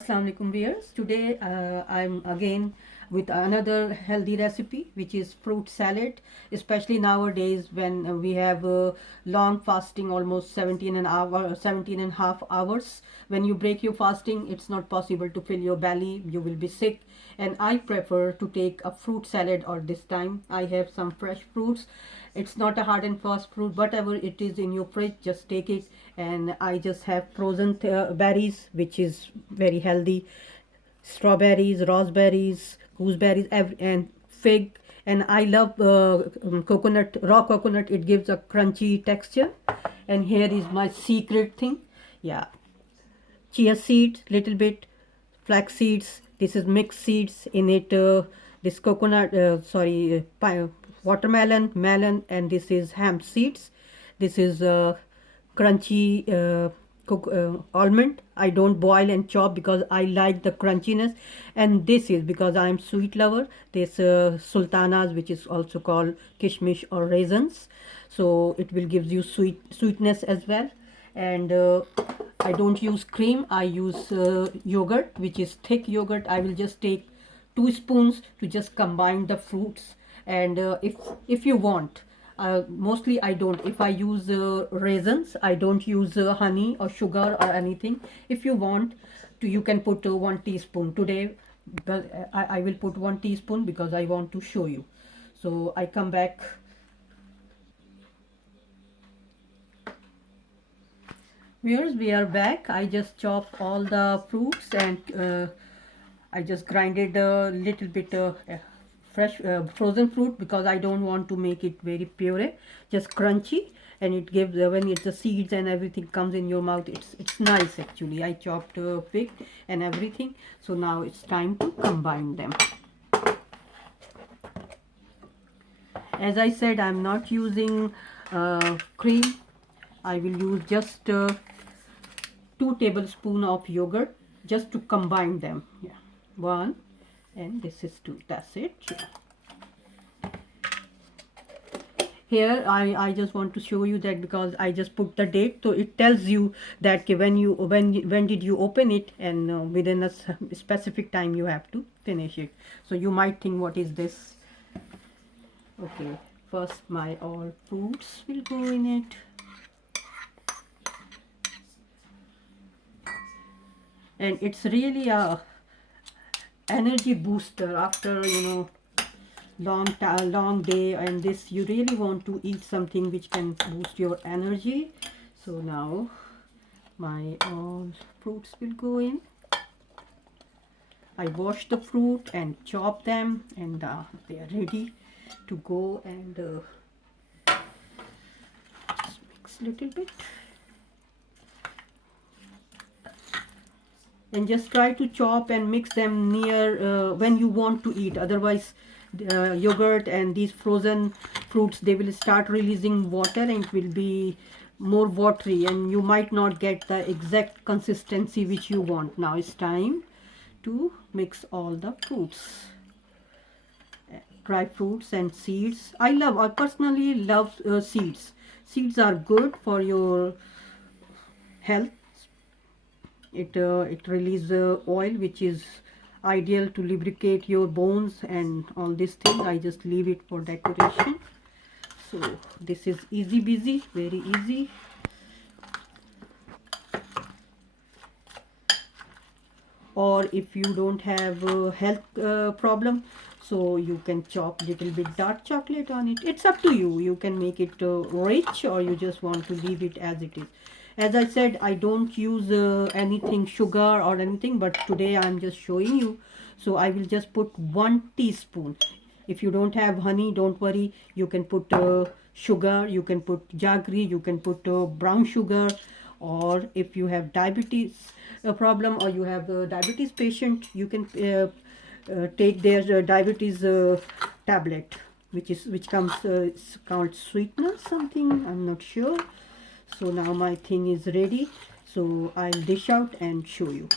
Assalamu alaikum viewers. Today I'm again with another healthy recipe, which is fruit salad, especially nowadays when we have long fasting, almost 17 and a half hours. When you break your fasting, it's not possible to fill your belly, you will be sick, and I prefer to take a fruit salad. Or this time I have some fresh fruits. It's not a hard and fast fruit, whatever it is in your fridge, just take it. And I just have frozen berries, which is very healthy, strawberries, raspberries, gooseberries, and fig. And I love coconut, raw coconut. It gives a crunchy texture. And here is my secret thing. Yeah, chia seeds, little bit, flax seeds. This is mixed seeds in it. This coconut, watermelon, melon, and this is hemp seeds. This is crunchy almond. I don't boil and chop because I like the crunchiness. And this is because I am sweet lover. This sultanas, which is also called kishmish or raisins. So it will give you sweetness as well. And I don't use cream. I use yogurt, which is thick yogurt. I will just take 2 spoons to just combine the fruits. And if you want, mostly I don't. If I use raisins, I don't use honey or sugar or anything. If you want to, you can put 1 teaspoon today. But I will put 1 teaspoon because I want to show you. So I come back. Viewers, we are back. I just chopped all the fruits and I just grinded a little bit fresh frozen fruit because I don't want to make it very puree, just crunchy. And it gives when it's the seeds and everything comes in your mouth, it's nice actually. I chopped fig and everything. So now it's time to combine them. As I said, I'm not using cream. I will use just 2 tablespoons of yogurt just to combine them. Yeah, 1 and this is 2. That's it. Yeah. Here I just want to show you that because I just put the date, so it tells you that when did you open it, and within a specific time you have to finish it. So you might think, what is this? Okay, first my all fruits will go in it. And it's really a energy booster after long day, and this you really want to eat something which can boost your energy. So now my all fruits will go in. I wash the fruit and chop them, and they are ready to go. And just mix a little bit. And just try to chop and mix them near when you want to eat. Otherwise yogurt and these frozen fruits, they will start releasing water and it will be more watery, and you might not get the exact consistency which you want. Now it's time to mix all the fruits, dry fruits and seeds. I personally love seeds. Seeds are good for your health. It releases oil which is ideal to lubricate your bones and all this thing. I just leave it for decoration. So this is easy busy, very easy. Or if you don't have a health problem, so you can chop little bit dark chocolate on it. It's up to you. You can make it rich, or you just want to leave it as it is. As I said, I don't use anything sugar or anything, but today I'm just showing you. So I will just put 1 teaspoon. If you don't have honey, don't worry. You can put sugar, you can put jaggery, you can put brown sugar. Or if you have diabetes problem, or you have a diabetes patient, you can take their diabetes tablet, which comes it's called sweetener something, I'm not sure. So now my thing is ready, so I'll dish out and show you.